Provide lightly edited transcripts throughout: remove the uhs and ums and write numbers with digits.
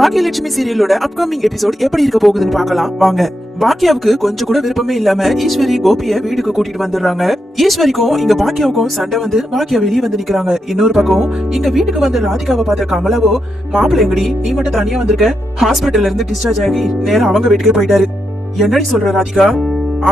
Baakiyalakshmi சீரியலோட upcoming episode எப்படி இருக்க போகுதுன்னு பார்க்கலாம் வாங்க. பாக்கியாவுக்கு கொஞ்சம் கூட விருப்பமே இல்லாம ஈஸ்வரி கோபிய வீட்டுக்கு கூட்டிட்டு வந்துடுறாங்க. ஈஸ்வரிக்கும் இங்க பாக்கியாவுக்கும் சண்டை வந்து பாக்கியா வெளியே வந்து நிக்கிறாங்க. இன்னொரு பக்கம் இங்க வீட்டுக்கு வந்த ராதிகாவை பார்த்த கமலாவோ, மாப்பிள்ளை எங்கடி நீ மட்டும் தனியா வந்திருக்க, ஹாஸ்பிட்டல்ல இருந்து டிஸ்சார்ஜ் ஆகி நேரம் அவங்க வீட்டுக்கே போயிட்டாரு. என்னடி சொல்ற ராதிகா?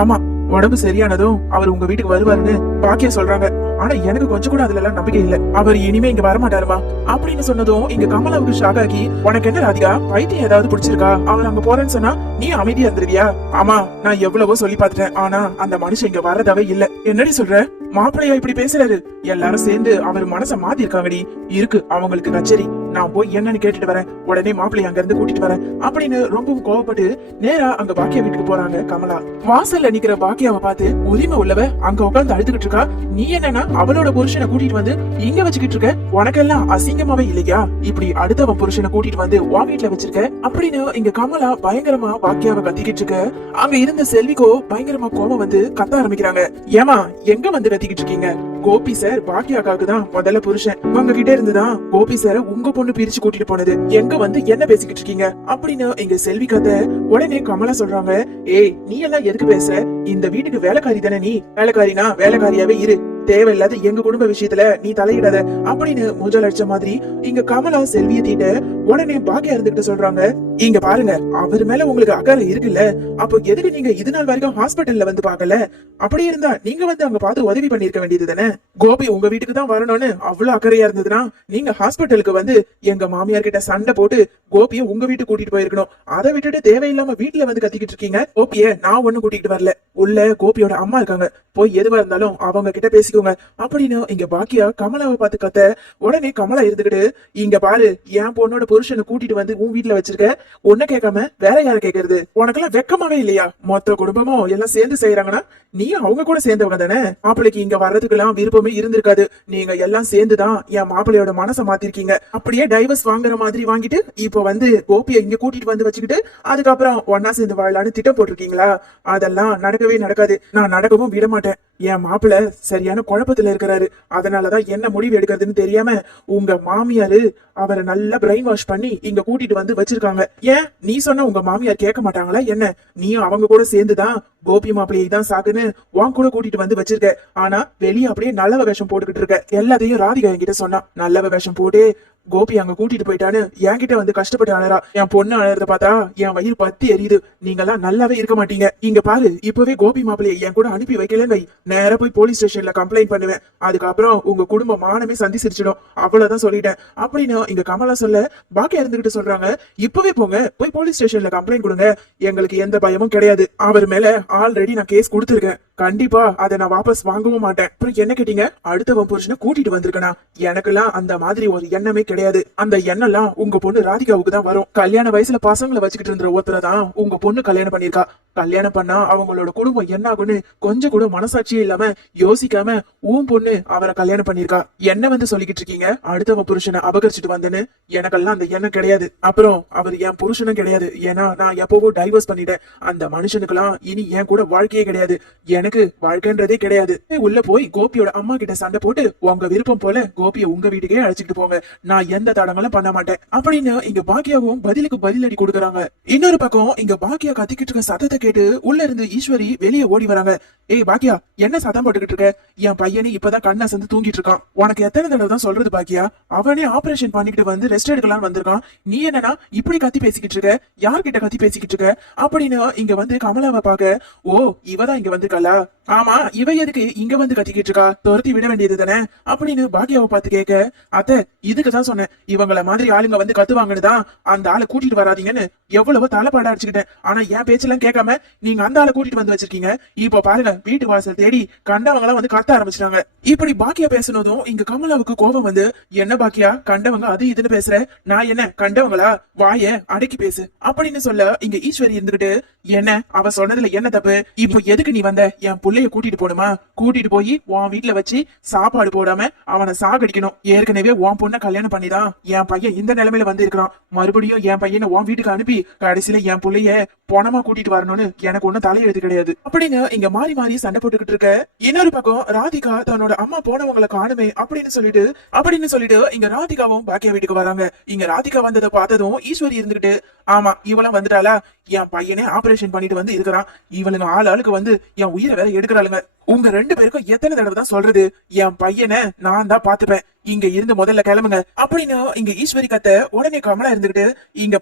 ஆமா, உடம்பு சரியானதும் அவர் உங்க வீட்டுக்கு வருவாருன்னு பாக்கியா சொல்றாங்க. ஆனா எனக்கு கொஞ்சம் கூட அதுல எல்லாம் நம்பிக்கை இல்ல. அவர் இனிமே இங்க வரமாட்டாருமா அப்படின்னு சொன்னதும் இங்க கமலாவுக்கு ஷாக் ஆகி, உனக்கு என்ன ராதிகா பைத்தியம் ஏதாவது பிடிச்சிருக்கா? அவர் அங்க போறேன்னு சொன்னா நீ அமைதியா இருந்துருவியா? ஆமா, நான் எவ்வளவோ சொல்லி பாத்துட்டேன், ஆனா அந்த மனுஷன் இங்க வரதாவே இல்ல. என்னடி சொல்ற? மாப்பிள்ளையா இப்படி பேசுறாரு? எல்லாரும் சேர்ந்து அவர் மனச மாத்தி இருக்காங்கடி. இருக்கு அவங்களுக்கு கச்சேரி, நான் போய் என்னன்னு கேட்டுட்டு வரேன், உடனே மாப்பிள்ளைய அங்க இருந்து கூட்டிட்டு வரேன் அப்படின்னு ரொம்பவும் கோவப்பட்டு நேரா அங்க பாக்கியா வீட்டுக்கு போறாங்க கமலா. வாசல்ல நிக்கிற பாக்கியாவை பார்த்து, உரிமை உள்ளவ அங்க உட்கார்ந்து அழுதுகிட்டு இருக்கா, நீ என்னன்னா அவளோட புருஷனை கூட்டிட்டு வந்து இங்க வச்சுக்கிட்டு இருக்க, உனக்கெல்லாம் அசிங்கமாவே இல்லையா? இப்படி அடுத்தவன் புருஷனை கூட்டிட்டு வந்து உன் வீட்டுல வச்சிருக்க அப்படின்னு இங்க கமலா பயங்கரமா பாக்கியாவை கத்திக்கிட்டு இருக்க. அங்க இருந்த செல்விக்கோ பயங்கரமா கோபம் வந்து கத்த ஆரம்பிக்கிறாங்க. ஏமா எங்க வந்து கத்திக்கிட்டு இருக்கீங்க? கோபி சார் பாக்கியாக்காக்கு தான் முதல்ல புருஷன், உங்க கிட்ட இருந்துதான் கோபி சார் உங்க பொண்ணு பிரிச்சு கூட்டிட்டு போனது, எங்க வந்து என்ன பேசிக்கிட்டு இருக்கீங்க அப்படின்னு இங்க செல்வி கதை. உடனே கமலா சொல்றாங்க, ஏய் நீ எல்லாம் எதுக்கு பேச? இந்த வீட்டுக்கு வேலைக்காரி தானே நீ, வேலைக்காரினா வேலைக்காரியாவே இரு, தேவையில்லாத எங்க குடும்ப விஷயத்துல நீ தலையிடாத அப்படின்னு மூஞ்சல் அடிச்ச மாதிரி இங்க கமலா செல்விய தீட்ட. உடனே பாக்கியா இருந்துகிட்டு சொல்றாங்க, இங்க பாருங்க அவர் மேல உங்களுக்கு அக்கறை இருக்குல்ல, அப்போ எதுக்கு நீங்க இது நாள் வரைக்கும் ஹாஸ்பிட்டல்ல வந்து பாக்கல? அப்படி இருந்தா நீங்க வந்து அங்க பார்த்து உதவி பண்ணிருக்க வேண்டியது தானே. கோபி உங்க வீட்டுக்கு தான் வரணும்னு அவ்வளவு அக்கறையா இருந்ததுன்னா நீங்க ஹாஸ்பிட்டலுக்கு வந்து எங்க மாமியார் கிட்ட சண்டை போட்டு கோபிய உங்க வீட்டுக்கு கூட்டிட்டு போயிருக்கணும். அதை விட்டுட்டு தேவையில்லாம வீட்டுல வந்து கத்திக்கிட்டு இருக்கீங்க. கோபிய நான் ஒண்ணு கூட்டிட்டு வரல, உள்ள கோபியோட அம்மா இருக்காங்க, போய் எதுவா இருந்தாலும் அவங்க கிட்ட பேசிக்கோங்க அப்படின்னு இங்க பாக்கியா கமலாவை பார்த்து கத்த. உடனே கமலா இருந்துகிட்டு, இங்க பாரு என் பொண்ணோட புருஷனை கூட்டிட்டு வந்து உன் வீட்டுல வச்சிருக்க, ஒன்ன கேட்காம வேற யார கேக்குறது? உனக்கெல்லாம் வெக்கமாவே இல்லையா? மொத்த குடும்பமும் எல்லாம் சேர்ந்து செய்யறாங்கன்னா நீ அவங்க கூட சேர்ந்தவங்க தானே. மாப்பிள்ளைக்கு இங்க வர்றதுக்கு எல்லாம் விருப்பமே இருந்திருக்காது, நீங்க எல்லாம் சேர்ந்துதான் என் மாப்பிள்ளையோட மனசை மாத்திருக்கீங்க. அப்படியே டைவர்ஸ் வாங்குற மாதிரி வாங்கிட்டு இப்ப வந்து கோபியை இங்க கூட்டிட்டு வந்து வச்சுக்கிட்டு அதுக்கப்புறம் ஒன்னா சேர்ந்து வாழலான்னு திட்டம் போட்டிருக்கீங்களா? அதெல்லாம் நடக்கவே நடக்காது, நான் நடக்கவும் விட மாட்டேன். என் மாப்பிள்ள சரியான குழப்பத்துல இருக்கிறாரு, அதனாலதான் என்ன முடிவு எடுக்கிறதுன்னு தெரியாம உங்க மாமியாரு அவரை நல்லா பிரெயின் வாஷ் பண்ணி இங்க கூட்டிட்டு வந்து வச்சிருக்காங்க. ஏன் நீ சொன்ன உங்க மாமியார் கேட்க மாட்டாங்களா என்ன? நீ அவங்க கூட சேர்ந்துதான் கோபி மாப்பிள்ளையை தான் சாக்குன்னு உன் கூட கூட்டிட்டு வந்து வச்சிருக்க. ஆனா வெளியே அப்படியே நல்லவ வேஷம் போட்டுக்கிட்டு இருக்க. எல்லாத்தையும் ராதிகா என்கிட்ட சொன்னா, நல்லவ வேஷம் போட்டு கோபி அங்க கூட்டிட்டு போயிட்டான்னு என்கிட்ட வந்து கஷ்டப்பட்டு அழறா. என் பொண்ணு அழறத பார்த்தா என் வயிறு பத்தி எரியுது. நீங்க எல்லாம் நல்லாவே இருக்க மாட்டீங்க. இங்க பாரு, இப்பவே கோபி மாப்பிள்ளைய என் கூட அனுப்பி வைக்கலன்னு வை, நேரா போய் போலீஸ் ஸ்டேஷன்ல கம்ப்ளைண்ட் பண்ணுவேன். அதுக்கப்புறம் உங்க குடும்ப மானமே சந்திச்சிருச்சிடும், அவ்வளவுதான் சொல்லிட்டேன் அப்படின்னு இங்க கமலா சொல்ல. பாக்கியா இருந்துகிட்டு சொல்றாங்க, இப்பவே போங்க, போய் போலீஸ் ஸ்டேஷன்ல கம்ப்ளைண்ட் கொடுங்க, எங்களுக்கு எந்த பயமும் கிடையாது. அவர் மேல ஆல்ரெடி நான் கேஸ் கொடுத்திருக்கேன், கண்டிப்பா அதை நான் வாபஸ் வாங்கவும் மாட்டேன். அப்புறம் என்ன கேட்டீங்க? அடுத்தவன் புருஷனை கூட்டிட்டு வந்திருக்கனா? எனக்கெல்லாம் அந்த மாதிரி ஒரு எண்ணமே கிடையாது. அந்த எண்ணெல்லாம் உங்க பொண்ணு ராதிகாவுக்கு தான் வரும். கல்யாண வயசுல பசங்களை வச்சுக்கிட்டு இருந்த ஒருத்தரை தான் உங்க பொண்ணு கல்யாணம் பண்ணிருக்கா. கல்யாணம் பண்ணா அவங்களோட குடும்பம் என்ன ஆகுன்னு கொஞ்சம் கூட மனசாட்சியே இல்லாம யோசிக்காம உன் பொண்ணு அவரை கல்யாணம் பண்ணிருக்கா. என்ன வந்து சொல்லிக்கிட்டு இருக்கீங்க அடுத்தவன் புருஷனை அபகரிச்சுட்டு வந்தேன்னு? எனக்கெல்லாம் அந்த எண்ணம் கிடையாது. அப்புறம் அவர் என் புருஷனும் கிடையாது, ஏன்னா நான் எப்பவோ டைவர்ஸ் பண்ணிட்டேன். அந்த மனுஷனுக்கெல்லாம் இனி என் கூட வாழ்க்கையே கிடையாது, எனக்கு வாழ்க்கைன்றதே கிடையாது. உள்ள போய் கோபியோட அம்மா கிட்ட சண்டை போட்டு உங்க விருப்பம் போல கோபிய உங்க வீட்டுக்கே அழைச்சிட்டு போங்க, நான் எந்த தடங்களும் பண்ண மாட்டேன் அப்படின்னு இங்க பாக்கியாவும் பதிலுக்கு பதிலடி கொடுக்கறாங்க. இன்னொரு பக்கம் இங்க பாக்கியா கத்திக்கிட்டு இருக்க சத்தத்தை கேட்டு உள்ள இருந்து ஈஸ்வரி வெளியே ஓடி வராங்க. ஏய் பாக்கியா, என்ன சத்தம் போட்டுக்கிட்டு இருக்க? என் பையனே இப்பதான் கண்ணை சந்து தூங்கிட்டு இருக்கான், உனக்கு எத்தனை தடவை தான் சொல்றது பாக்கியா? அவனே ஆபரேஷன் பண்ணிக்கிட்டு வந்து ரெஸ்ட் எடுக்கலாம் வந்திருக்கான், நீ என்னன்னா இப்படி கத்தி பேசிக்கிட்டு இருக்க? யார்கிட்ட கத்தி பேசிக்கிட்டு இருக்க அப்படின்னு இங்க வந்து கமலாவை பாக்க. ஓ, இவதான் இங்க வந்திருக்காளா? ஆமா, இவ எதுக்கு இங்க வந்து கத்திக்கிட்டு இருக்கா? துரத்தி விட வேண்டியது தானே அப்படின்னு பாக்கியாவை பார்த்து கேட்க. அத்தை, இதுக்குதான் சொன்னேன், இவங்கள மாதிரி ஆளுங்க வந்து கத்துவாங்கன்னுதான் அந்த ஆளை கூட்டிட்டு வராதீங்கன்னு எவ்வளவு தலைப்பாடா அடிச்சுக்கிட்டேன். ஆனா என் பேச்செல்லாம் கேட்காம நீங்க அந்த ஆளை கூட்டிட்டு வந்து வச்சிருக்கீங்க. இப்போ பாருங்க, வீட்டு வாசல் தேடி கண்டவங்க எல்லாம் வந்து கத்த ஆரம்பிச்சிட்டாங்க. இப்படி பாக்கியா பேசுனதும் இங்க கமலாவுக்கு கோபம் வந்து, என்ன பாக்கியா கண்டவங்க அது இதுன்னு பேசுற? நான் என்ன கண்டவங்களா? வாய அடக்கி பேசு அப்படின்னு சொல்ல இங்க ஈஸ்வரி இருந்துகிட்டு, என்ன அவ சொன்னதுல என்ன தப்பு? இப்போ எதுக்கு நீ வந்த? என் புள்ளைய கூட்டிட்டு போணுமா? கூட்டிட்டு போய் உன் வீட்டுல வச்சு சாப்பாடு போடாம அவனை சாகடிக்கணும். ஏற்கனவே உன் பொண்ணை கல்யாணம் பண்ணிதான் என் பையன் இந்த நிலைமையில வந்து இருக்கிறான். மறுபடியும் என் பையனை உன் வீட்டுக்கு அனுப்பி கடைசியில என் புள்ளைய பொணமா கூட்டிட்டு வரணும்னு எனக்கு ஒண்ணும் தலையெழுத்து கிடையாது அப்படின்னு இங்க மாறி மாறி சண்டை போட்டுக்கிட்டு இருக்க. இன்னொரு பக்கம் ராதிகா தன்னோட அம்மா போனவங்களை காணுமே அப்படின்னு சொல்லிட்டு இங்க ராதிகாவும் பாக்கியா வீட்டுக்கு வராங்க. இங்க ராதிகா வந்ததை பார்த்ததும் ஈஸ்வரி இருந்துகிட்டு, ஆமா இவெல்லாம் வந்துட்டாளா, என் பையனே ஆபரேஷன் பண்ணிட்டு வந்து இருக்கிறான், இவளுங்க ஆளுக்கு வந்து என் உயிரை வேற எடுக்கிறாளுங்க. உங்க 2 பேருக்கும் எத்தனை தடவை தான் சொல்றது, என் பையனை நான் தான் பாத்துப்பேன், இங்க இருந்து முதல்ல கிளம்புங்க அப்படின்னு இங்க ஈஸ்வரி கத்த. உடனே கமலா இருந்துகிட்டு, இங்க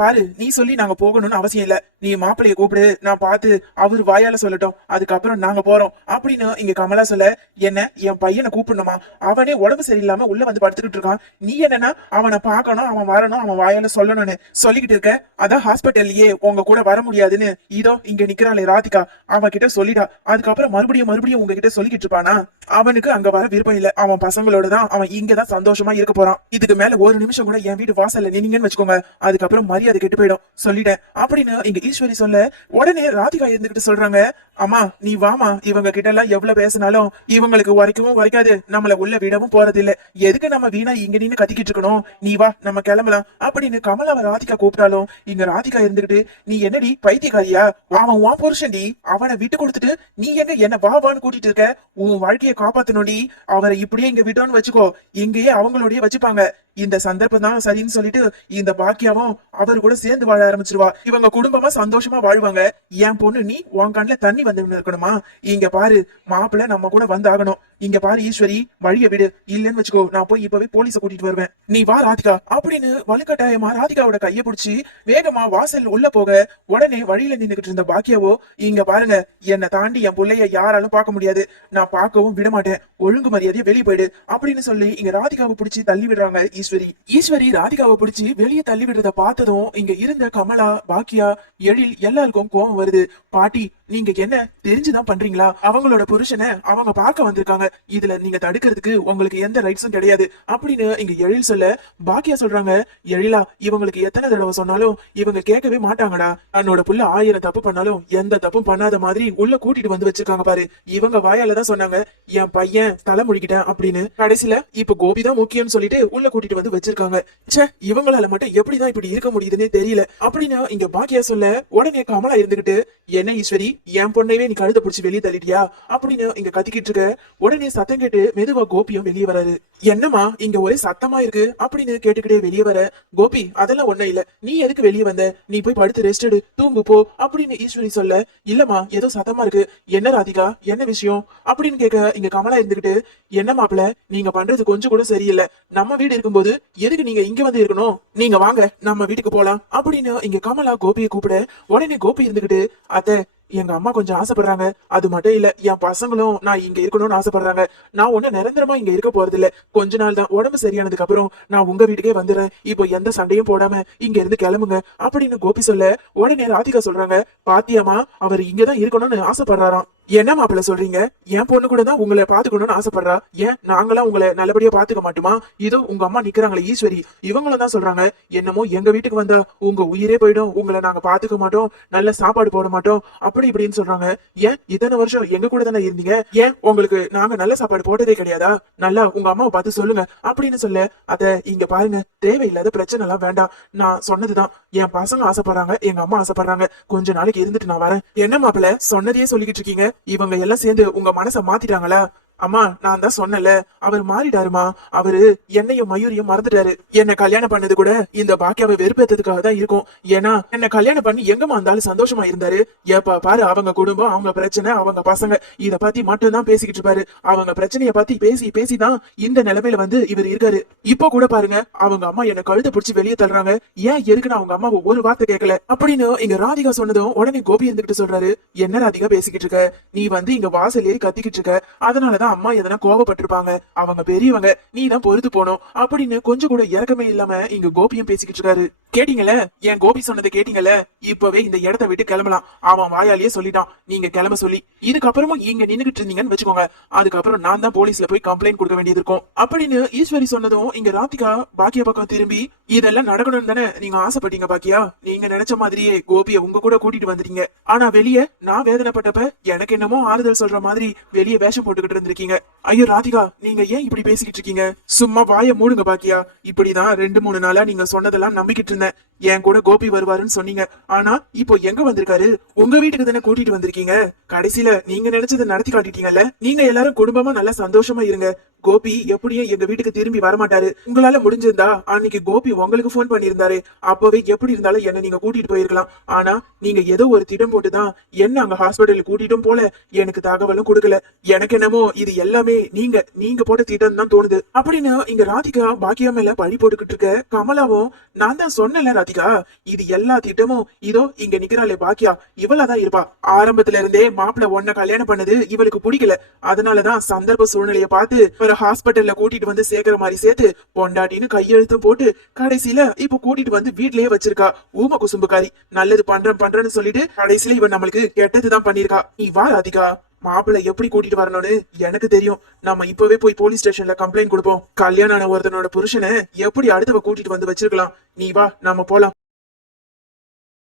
பாரு நீ சொல்லி நாங்க போகணும்னு அவசியம் இல்ல, நீ மாப்பிள்ளைய கூப்பிடு, நான் பார்த்து அவர் வாயால சொல்லட்டும், அதுக்கப்புறம் நாங்க போறோம் அப்படின்னு இங்க கமலா சொல்ல. என்ன என் பையனை கூப்பிடணுமா, அவனே உடம்பு சரியில்லாம உள்ள வந்து படுத்துக்கிட்டு இருக்கான், நீ என்னன்னா அவனை பார்க்கணும், அவன் வரணும், அவன் வாயால சொல்லணும்னு சொல்லிக்கிட்டு இருக்க. அதான் ஹாஸ்பிட்டல்லயே உங்க கூட வர முடியாதுன்னு இதோ இங்க நிக்கிறாளே ராதிகா, அவகிட்ட சொல்லிடா, அதுக்கப்புறம் மறுபடியும் உங்ககிட்ட சொல்லிக்கிட்டு இருப்பானா. அவனுக்கு அங்க வர விருப்பம் இல்ல, அவன் பசங்களோட தான், அவன் இங்கதான் சந்தோஷமா இருக்க போறான். இதுக்கு மேல ஒரு நிமிஷம் கூட என் வீட்டு வாசல்ல நின்னீங்கன்னு வச்சுக்கோங்க, அதுக்கப்புறம் மரியாதை கெட்டு போயிடும் சொல்லிட்டேன் அப்படின்னு இங்க ஈஸ்வரி சொல்ல. உடனே ராதிகா இருந்துகிட்டு சொல்றாங்க, அம்மா நீ வாமா, இவங்க கிட்ட எல்லாம் எவ்வளவு பேசினாலும் இவங்களுக்கு வரைக்கவும் வரைக்காது, நம்மள உள்ள விடவும் போறது இல்ல, எதுக்கு நம்ம வீணா இங்க நின்னு கத்திக்கிட்டு இருக்கணும், நீ வா நம்ம கிளம்பலாம் அப்படின்னு கமலாவை ராதிகா கூப்பிட்டாலும் இங்க ராதிகா இருந்துகிட்டு, நீ என்னடி பைத்தியக்காரியா, அவன் வா புருஷன்டி, அவனை விட்டு கொடுத்துட்டு நீ எங்க என்ன வான்னு கூட்டிட்டு இருக்க, உன் வாழ்க்கையை காப்பாத்தணும்டி, அவரை இப்படியே இங்க விட்டோன்னு வச்சுக்கோ, இங்கேயே அவங்களோடய வச்சுப்பாங்க, இந்த சந்தர்ப்பம் தான் சரின்னு சொல்லிட்டு இந்த பாக்கியாவும் அவரு கூட சேர்ந்து வாழ ஆரம்பிச்சிருவா, இவங்க குடும்பமா சந்தோஷமா வாழ்வாங்க. என் பொண்ணு நீ உன் கண்ணுல தண்ணி வந்து இருக்கணுமா, இங்க பாரு மாப்பிள்ள நம்ம கூட வந்தாகணும், இங்க பாரு ஈஸ்வரி வழிய விடு, இல்லன்னு வச்சுக்கோ நான் போய் இப்பவே போலீஸ கூட்டிட்டு வருவேன், நீ வா ராதிகா அப்படின்னு வலுக்கட்டாயமா ராதிகாவோட கைய பிடிச்சி வேகமா வாசல் உள்ள போக. உடனே வழியில நின்னுகிட்டு இருந்த பாக்கியாவோ, இங்க பாருங்க என்னை தாண்டி என் பிள்ளைய யாராலும் பார்க்க முடியாது, நான் பார்க்கவும் விட மாட்டேன், ஒழுங்கு மரியாதையா வெளியே போயிடு அப்படின்னு சொல்லி இங்க ராதிகாவை பிடிச்சி தள்ளி விடுறாங்க ஈஸ்வரி ராதிகாவை பிடிச்சி வெளியே தள்ளி விடுறத பார்த்ததும் இங்க இருந்த கமலா, பாக்கியா, எழில் எல்லாருக்கும் கோபம் வருது. பாட்டி நீங்க என்ன தெரிஞ்சுதான் பண்றீங்களா, அவங்களோட புருஷனை அவங்க பார்க்க வந்திருக்காங்க, இதுல நீங்க தடுக்கிறதுக்கு உங்களுக்கு எந்த ரைட்ஸும் கிடையாது அப்படின்னு இங்க எழில் சொல்ல. பாக்கியா சொல்றாங்க, எழிலா இவங்களுக்கு எத்தனை தடவை சொன்னாலும் இவங்க கேட்கவே மாட்டாங்கடா, என்னோட புள்ள 1000 தப்பு பண்ணாலும் எந்த தப்பும் பண்ணாத மாதிரி உள்ள கூட்டிட்டு வந்து வச்சிருக்காங்க பாரு, இவங்க வாயால தான் சொன்னாங்க என் பையன் தலை முடிக்கிட்டேன் அப்படின்னு, கடைசியில இப்ப கோபிதான் முக்கியம்னு சொல்லிட்டு உள்ள கூட்டிட்டு வந்து வச்சிருக்காங்க. ச்சே இவங்களால மட்டும் எப்படிதான் இப்படி இருக்க முடியுதுன்னே தெரியல அப்படின்னு இங்க பாக்கியா சொல்ல. உடனே கமலா இருந்துகிட்டு, என்ன ஈஸ்வரி என் பொண்ணைவே நீ கழுத பிடிச்சி வெளியே தள்ளிட்டியா அப்படின்னு இங்க கத்திக்கிட்டு இருக்க. உடனே சத்தம் கேட்டு மெதுவா கோபியும் வெளியே வராரு. என்னமா இங்க ஒரே சத்தமா இருக்கு அப்படின்னு கேட்டுக்கிட்டே வெளியே வர. கோபி அதெல்லாம் ஒண்ணும் இல்ல, நீ எதுக்கு வெளியே வந்த, நீ போய் படுத்து ரெஸ்ட் எடு தூங்கு போ அப்படின்னு ஈஸ்வரி சொல்ல. இல்லம்மா ஏதோ சத்தமா இருக்கு, என்ன ராதிகா என்ன விஷயம் அப்படின்னு கேட்க. இங்க கமலா இருந்துகிட்டு, என்ன மாப்பிள்ள நீங்க பண்றது கொஞ்சம் கூட சரியில்லை, நம்ம வீடு இருக்கும்போது எதுக்கு நீங்க இங்க வந்து இருக்கணும், நீங்க வாங்க நம்ம வீட்டுக்கு போலாம் அப்படின்னு இங்க கமலா கோபியை கூப்பிட. உடனே கோபி இருந்துகிட்டு, அத்தை எங்க அம்மா கொஞ்சம் ஆசைப்படுறாங்க, அது மட்டும் இல்ல என் பசங்களும் நான் இங்க இருக்கணும்னு ஆசைப்படுறாங்க, நான் ஒண்ணு நிரந்தரமா இங்க இருக்க போறது இல்ல, கொஞ்ச நாள் தான், உடம்பு சரியானதுக்கு அப்புறம் நான் உங்க வீட்டுக்கே வந்துடுறேன், இப்போ எந்த சண்டையும் போடாம இங்க இருந்து கிளம்புங்க அப்படின்னு கோபி சொல்ல. உடனே ராதிகா சொல்றாங்க, பாத்தியாமா அவர் இங்கதான் இருக்கணும்னு ஆசைப்படுறாராம், என்ன மாப்பிள்ள சொல்றீங்க, என் பொண்ணு கூட தான் உங்களை பாத்துக்கணும்னு ஆசைப்படுறா, ஏன் நாங்களாம் உங்களை நல்லபடியா பாத்துக்க மாட்டோமா, இதோ உங்க அம்மா நிக்கிறாங்களே ஈஸ்வரி இவங்களும் தான் சொல்றாங்க, என்னமோ எங்க வீட்டுக்கு வந்தா உங்க உயிரே போயிடும், உங்களை நாங்க பாத்துக்க மாட்டோம், நல்ல சாப்பாடு போட மாட்டோம் அப்படி இப்படின்னு சொல்றாங்க. ஏன் இத்தனை வருஷம் எங்க கூட தானே இருந்தீங்க, ஏன் உங்களுக்கு நாங்க நல்ல சாப்பாடு போட்டதே கிடையாதா, நல்லா உங்க அம்மாவை பார்த்து சொல்லுங்க அப்படின்னு சொல்ல. அத இங்க பாருங்க தேவையில்லாத பிரச்சனை எல்லாம் வேண்டாம், நான் சொன்னதுதான், என் பசங்க ஆசைப்படுறாங்க எங்க அம்மா ஆசைப்படுறாங்க, கொஞ்ச நாளைக்கு இருந்துட்டு நான் வரேன். என்ன மாப்பிள்ள சொன்னதையே சொல்லிக்கிட்டு இருக்கீங்க, இவங்க எல்லாம் சேர்ந்து உங்க மனசை மாத்திட்டாங்களா, அம்மா நான் தான் சொன்னல அவர் மாறிட்டாருமா, அவரு என்னையும் மயூரியும் மறந்துட்டாரு, என்ன கல்யாணம் பண்ணது கூட இந்த பாக்கியாவை வெறுப்பேற்றதுக்காக தான் இருக்கும், ஏன்னா என்ன கல்யாணம் பண்ணி எங்கம்மா இருந்தாலும் சந்தோஷமா இருந்தாரு, எப்ப பாரு அவங்க குடும்பம் அவங்க பிரச்சனை அவங்க பசங்க இத பத்தி மட்டும் தான் பேசிக்கிட்டு இருப்பாரு, அவங்க பிரச்சனைய பத்தி பேசி பேசிதான் இந்த நிலைமையில வந்து இவர் இருக்காரு. இப்போ கூட பாருங்க அவங்க அம்மா என்ன கழுத்தை பிடிச்சி வெளியே தள்ளுறாங்க, ஏன் எதுக்குன்னு அவங்க அம்மா ஒரு வார்த்தை கேட்கல அப்படின்னு இங்க ராதிகா சொன்னதும் உடனே கோபி இருந்துகிட்டு சொல்றாரு, என்ன ராதிகா பேசிக்கிட்டு இருக்க, நீ வந்து இங்க வாசல் ஏறி கத்திக்கிட்டு இருக்க, அதனாலதான் அம்மா எதனா கோவப்பட்டிருப்பாங்க, அவங்க பெரியவங்க நீ தான் பொறுத்து போனோம் அப்படின்னு கொஞ்சம் கூட இறக்கமே இல்லாம இங்க கோபியும் பேசிக்கிட்டு இருக்காரு. கேட்டீங்கல்ல என் கோபி சொன்னதை கேட்டீங்கல்ல, இப்பவே இந்த இடத்த விட்டு கிளம்பலாம், அவன் வாயாலேயே சொல்லிட்டான் நீங்க கிளம்ப சொல்லி, இதுக்கப்புறமும் இங்க நின்னுகிட்டு இருந்தீங்கன்னு வச்சுக்கோங்க, அதுக்கப்புறம் நான் தான் போலீஸ்ல போய் கம்ப்ளைண்ட் கொடுக்க வேண்டியது இருக்கும் அப்படின்னு ஈஸ்வரி சொன்னதும் இங்க ராதிகா பாக்கியா பக்கம் திரும்பி, இதெல்லாம் நடக்கணும்னு தானே நீங்க ஆசைப்பட்டீங்க பாக்கியா, நீங்க நினைச்ச மாதிரியே கோபியை உங்க கூட கூட்டிட்டு வந்துட்டீங்க, ஆனா வெளியே நான் வேதனைப்பட்டப்ப எனக்கு என்னமோ ஆறுதல் சொல்ற மாதிரி வெளியே வேஷம் போட்டுக்கிட்டு இருந்திருக்கீங்க. ஐயோ ராதிகா நீங்க ஏன் இப்படி பேசிக்கிட்டு இருக்கீங்க, சும்மா வாய மூடுங்க பாக்கியா, இப்படிதான் 2-3 நாளா நீங்க சொன்னதெல்லாம் நம்பிக்கிட்டு இருந்தேன், என் கூட கோபி வருவாருன்னு சொன்னீங்க. ஆனா இப்போ எங்க வந்திருக்காரு? உங்க வீட்டுக்கு தானே கூட்டிட்டு வந்திருக்கீங்க. கடைசியில நீங்க நினைச்சதை நடத்தி காட்டிட்டீங்கல்ல. நீங்க எல்லாரும் குடும்பமா நல்லா சந்தோஷமா இருங்க. கோபி எப்படியும் எங்க வீட்டுக்கு திரும்பி வரமாட்டாரு. உங்களால முடிஞ்சிருந்தா அன்னைக்கு கோபி உங்களுக்கு போன் பண்ணியிருந்தாரு. அப்பவே எப்படி இருந்தாலும் என்ன நீங்க கூட்டிட்டு போயிருக்கலாம். ஆனா நீங்க ஏதோ ஒரு திட்டம் போட்டுதான் என்ன அங்க ஹாஸ்பிட்டலுக்கு கூட்டிட்டும் போல, எனக்கு தகவலும் கொடுக்கல. எனக்கு என்னமோ இது எல்லாமே நீங்க போட்ட திட்டம் தான் தோணுது அப்படின்னு இங்க ராதிகா பாக்கியா மேல பழி போட்டுக்கிட்டு இருக்க. கமலாவும் நான் தான் சொன்னல ராதிகா, இது எல்லா திட்டமும் இதோ இங்க நிக்கிறாளே பாக்கியா, இவளாதான் இருப்பா. ஆரம்பத்துல இருந்தே மாப்பிள்ள ஒன்ன கல்யாணம் பண்ணது இவளுக்கு பிடிக்கல. அதனாலதான் சந்தர்ப்ப சூழ்நிலைய பார்த்து ஒரு ஹாஸ்பிட்டல்ல கூட்டிட்டு வந்து சேர்க்கிற மாதிரி சேர்த்து பொண்டாட்டின்னு கையெழுத்து போட்டு கடைசியில இப்ப கூட்டிட்டு வந்து வீட்லயே வச்சிருக்கா. ஊம குசும்புக்காரி. நல்லது பண்றேன்னு சொல்லிட்டு கடைசியில இவன் நம்மளுக்கு கெட்டதுதான் பண்ணிருக்கா. நீ வா ராதிகா, மாப்பிள்ளை எப்படி கூட்டிட்டு வரணும்னு எனக்கு தெரியும். நம்ம இப்பவே போய் போலீஸ் ஸ்டேஷன்ல கம்ப்ளைண்ட் கொடுப்போம். கல்யாணம் ஆன ஒருத்தனோட புருஷனை எப்படி அடுத்தவ கூட்டிட்டு வந்து வச்சிருக்கலாம். நீ வா, நாம போலாம்.